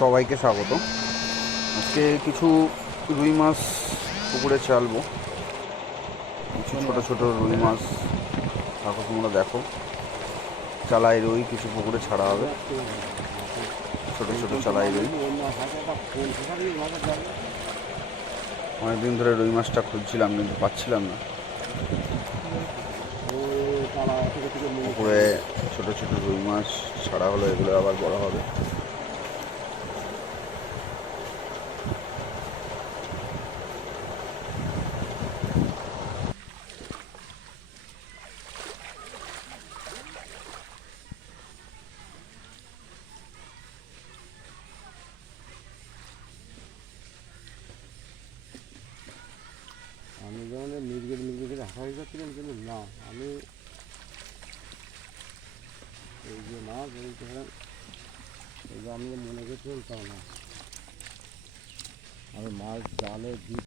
সবাইকে স্বাগত। আজকে কিছু রুই মাছ পুকুরে চালবো। কিছু ছোট ছোট রুই মাছ থাকো, তোমরা দেখো। চালাই রুই কিছু পুকুরে ছাড়া হবে, ছোট ছোট চালাই রুই। অনেকদিন ধরে রুই মাছটা খুঁজছিলাম কিন্তু পাচ্ছিলাম না। পুকুরে ছোট ছোট রুই মাছ ছাড়া হলো, এগুলো আবার বড় হবে। আমি যেমন মির্গের হাঁকা হয়ে যাচ্ছিলাম, কিন্তু না, আমি এই যে মাছ এই ধরেন, এই যে আমি মনে করে চলতাম না, আমি মাছ জালে দিই।